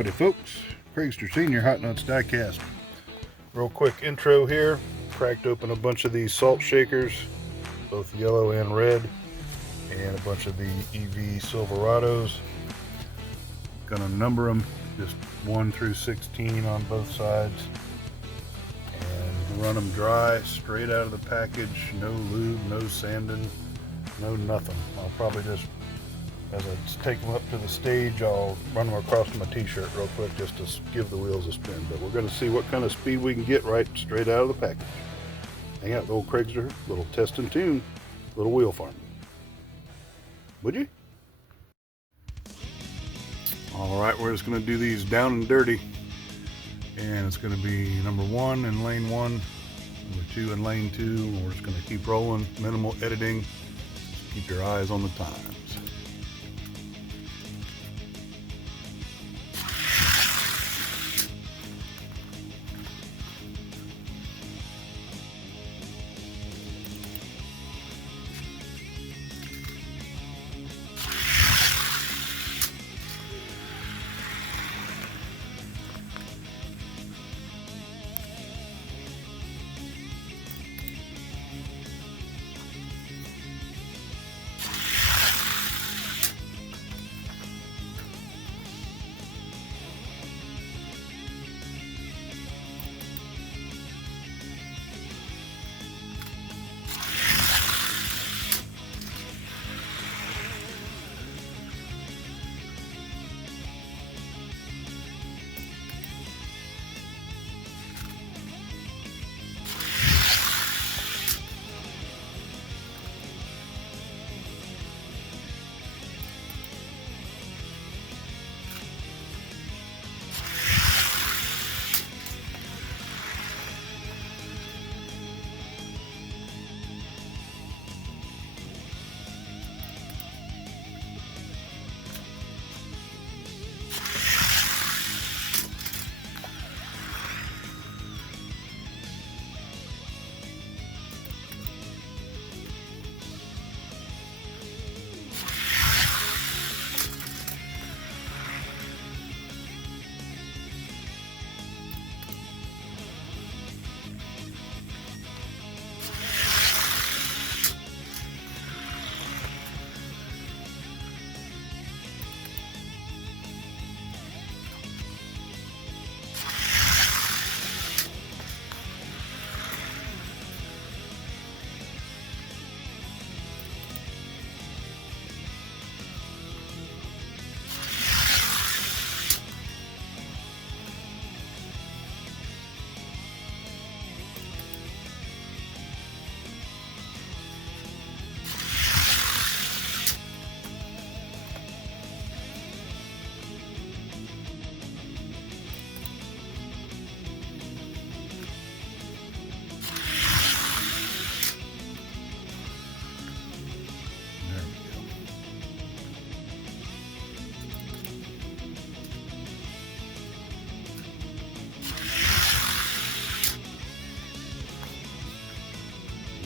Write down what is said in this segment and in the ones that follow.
Howdy folks, Craigster Senior Hot Nuts Diecast. Real quick intro here. Cracked open a bunch of these salt shakers, both yellow and red, and a bunch of the EV Silverados. Gonna number them just 1 through 16 on both sides and run them dry straight out of the package. No lube, no sanding, no nothing. I'll probably just, as I take them up to the stage, I'll run them across my t-shirt real quick just to give the wheels a spin. But we're going to see what kind of speed we can get right straight out of the package. Hang out, the old Craigster, little test and tune, little wheel farm. Would you? All right, we're just going to do these down and dirty. And it's going to be number 1 in lane 1, number 2 in lane 2. And we're just going to keep rolling, minimal editing. Keep your eyes on the times.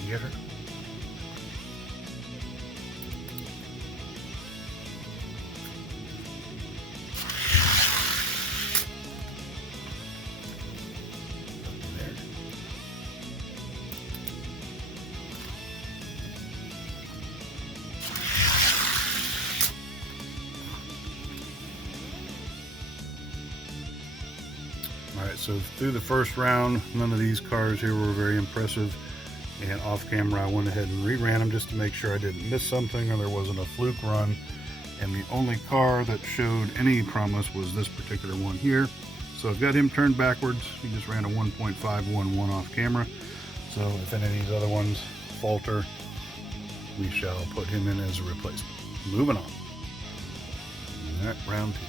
Get her. There. All right, so through the first round, none of these cars here were very impressive. And off camera I went ahead and reran them just to make sure I didn't miss something or there wasn't a fluke run. And the only car that showed any promise was this particular one here. So I've got him turned backwards. He just ran a 1.511 off camera. So if any of these other ones falter, we shall put him in as a replacement. Moving on. All right, round 2.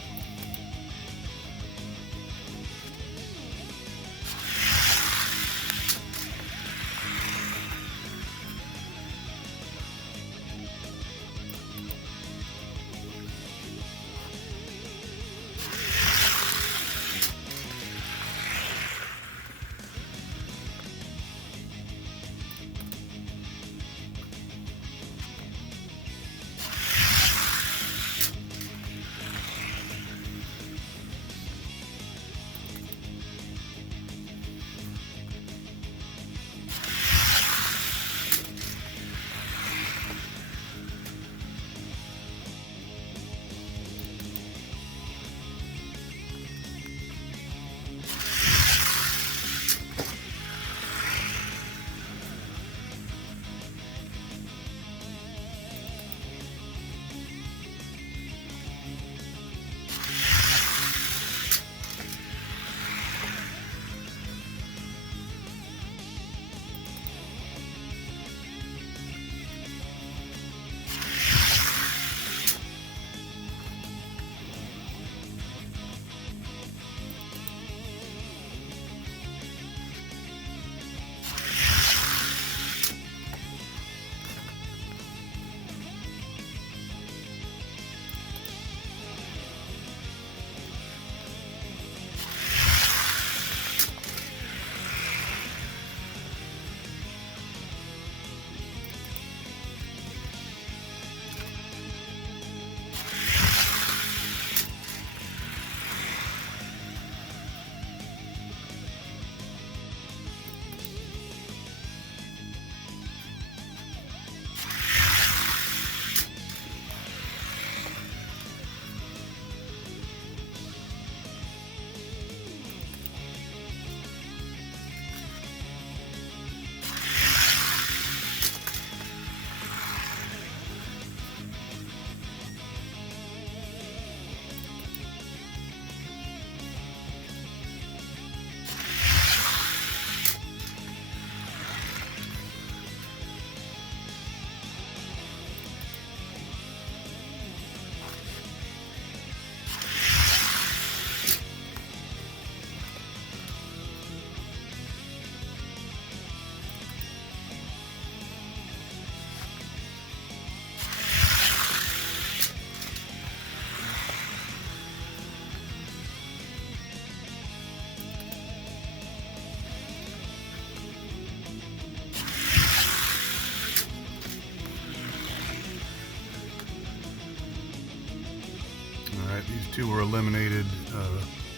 two were eliminated.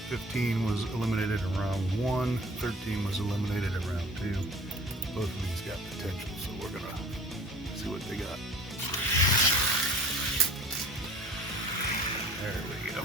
15 was eliminated in round 1, 13 was eliminated in round 2. Both of these got potential, so we're gonna see what they got. There we go.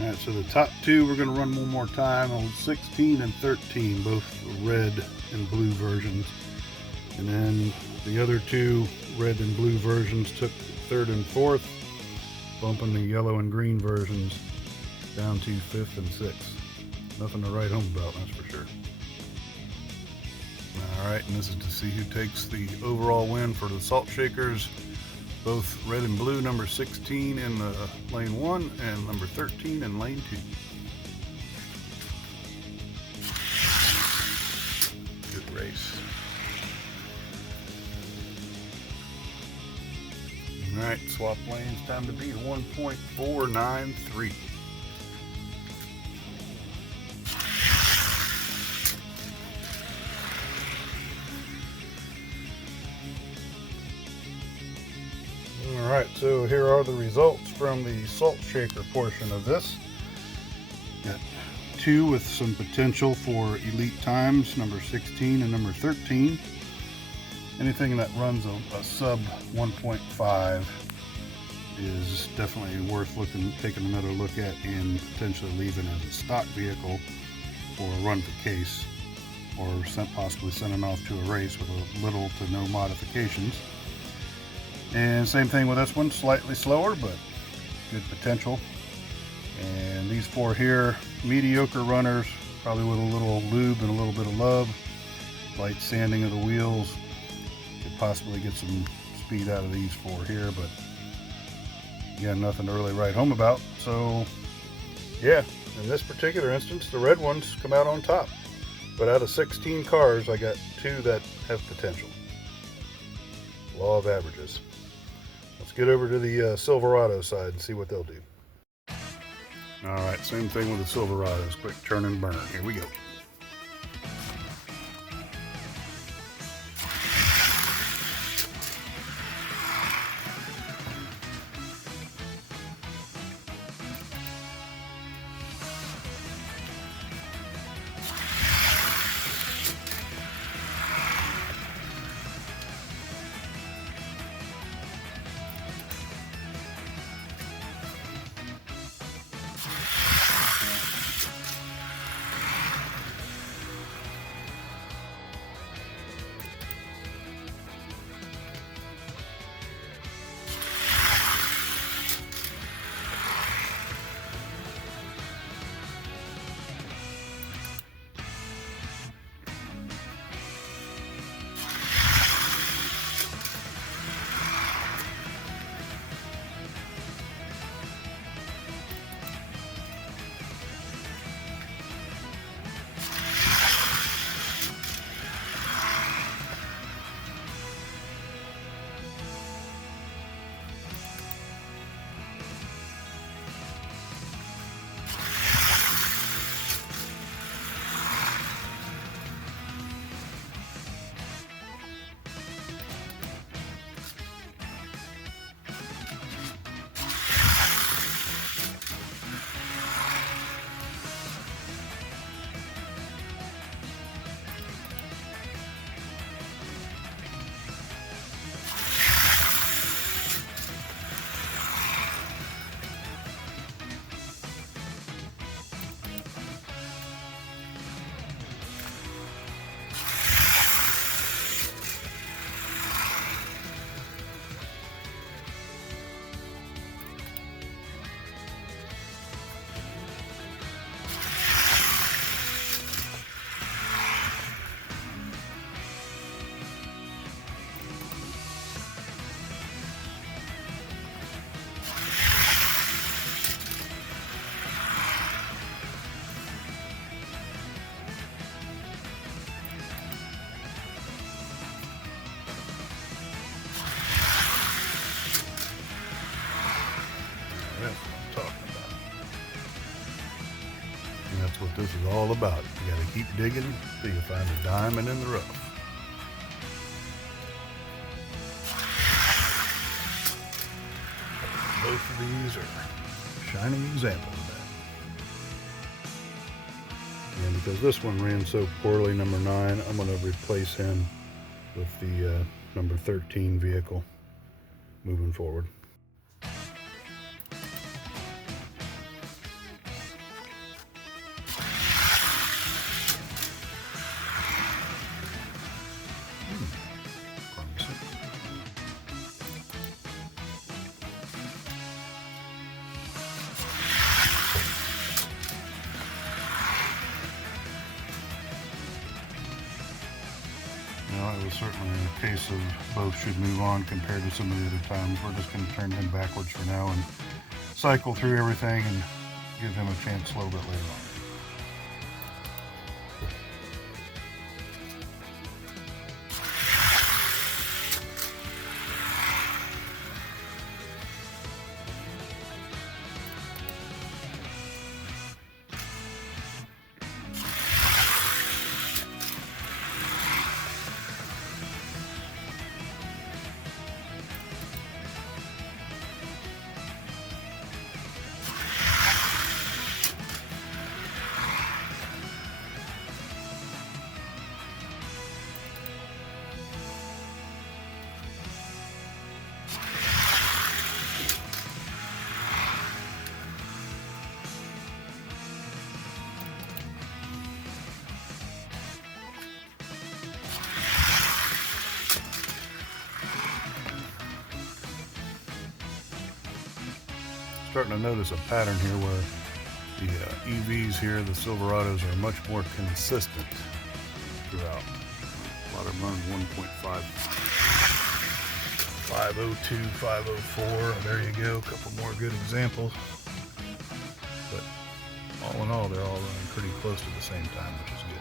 All right, so the top two we're going to run one more time on 16 and 13, both red and blue versions. And then the other two red and blue versions took third and fourth, bumping the yellow and green versions down to fifth and sixth. Nothing to write home about, that's for sure. All right, and this is to see who takes the overall win for the Salt Shakers. Both red and blue, number 16 in the lane 1 and number 13 in lane 2. Good race. All right, swap lanes, time to beat 1.493. Alright, so here are the results from the Salt Shaker portion of this. Got two with some potential for elite times, number 16 and number 13. Anything that runs a sub 1.5 is definitely worth taking another look at and potentially leaving as a stock vehicle for a run for case, or possibly sending off to a race with a little to no modifications. And same thing with this one, slightly slower, but good potential. And these four here, mediocre runners, probably with a little lube and a little bit of love, light sanding of the wheels, could possibly get some speed out of these four here, but again, nothing to really write home about. So yeah, in this particular instance, the red ones come out on top. But out of 16 cars, I got two that have potential. Law of averages. Let's get over to the Silverado side and see what they'll do. All right, same thing with the Silverados. Quick turn and burn. Here we go. what this is all about. You gotta keep digging till you find a diamond in the rough. Both of these are shining examples of that. And because this one ran so poorly, number 9, I'm gonna replace him with the number 13 vehicle moving forward. Now, it was certainly a case of both should move on compared to some of the other times. We're just going to turn him backwards for now and cycle through everything and give him a chance a little bit later on. Starting to notice a pattern here where the EVs here, the Silverados, are much more consistent throughout. A lot of them run 1.5, 502, 504. There you go, a couple more good examples. But all in all, they're all running pretty close to the same time, which is good.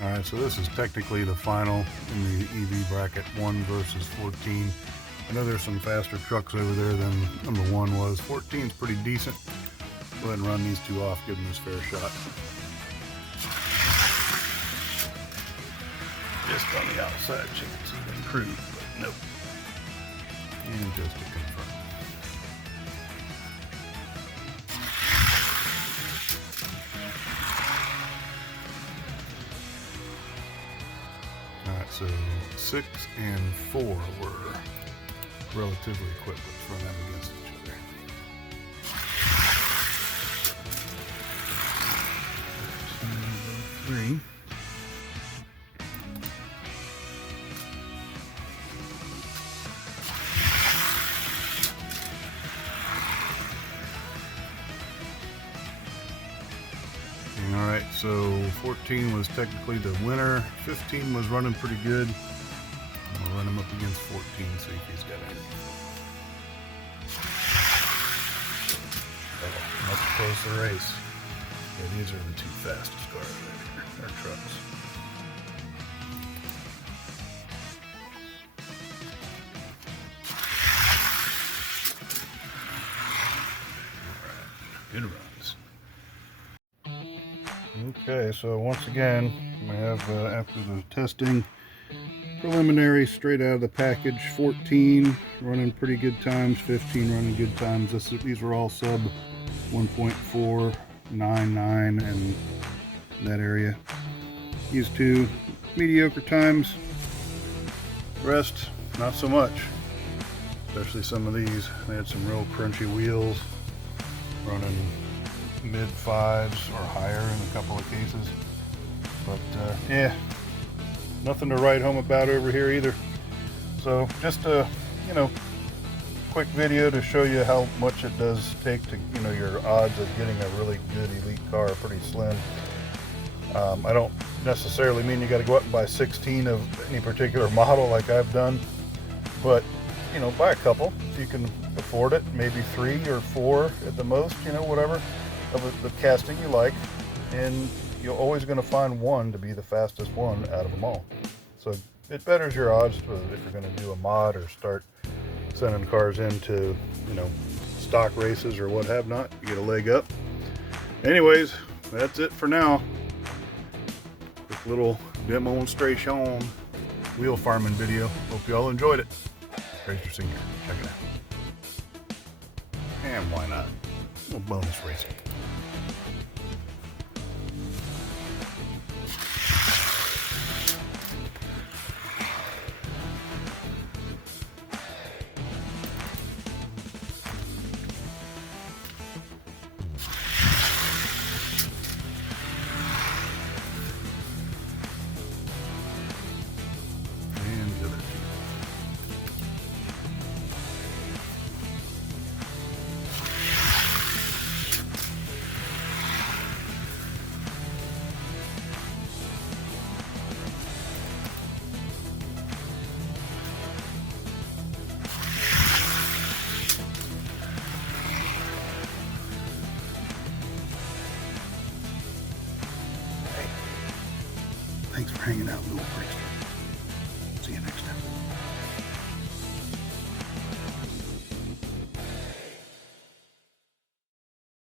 Alright, so this is technically the final in the EV bracket, 1 versus 14. I know there's some faster trucks over there than number 1 was. 14's pretty decent. Go ahead and run these two off, give them this fair shot. Just on the outside, chance of improve, but nope. And just to confirm. Alright, so 6 and 4 were relatively quick. Let's run them against each other. 3. Alright, so 14 was technically the winner. 15 was running pretty good. I'll run him up against 14, see if he's got anything. Oh, much closer race. Yeah, these are the two fastest cars right here, or trucks. Alright, good runs. Okay, so once again, we have after the testing, preliminary straight out of the package. 14 running pretty good times, 15 running good times. These were all sub 1.499 and in that area. These two mediocre times, rest not so much, especially some of these. They had some real crunchy wheels running mid 5s or higher in a couple of cases, but yeah, nothing to write home about over here either. So just a quick video to show you how much it does take to, your odds of getting a really good elite car are pretty slim. I don't necessarily mean you got to go out and buy 16 of any particular model like I've done, but buy a couple if you can afford it, maybe 3 or 4 at the most, whatever of the casting you like, and you're always going to find one to be the fastest one out of them all. So it betters your odds if you're going to do a mod or start sending cars into stock races or what have not. You get a leg up. Anyways, that's it for now. This little demonstration wheel farming video. Hope you all enjoyed it. Craigster Senior, check it out. And why not? A little bonus racing. Thanks for hanging out, little Craigster. See you next time.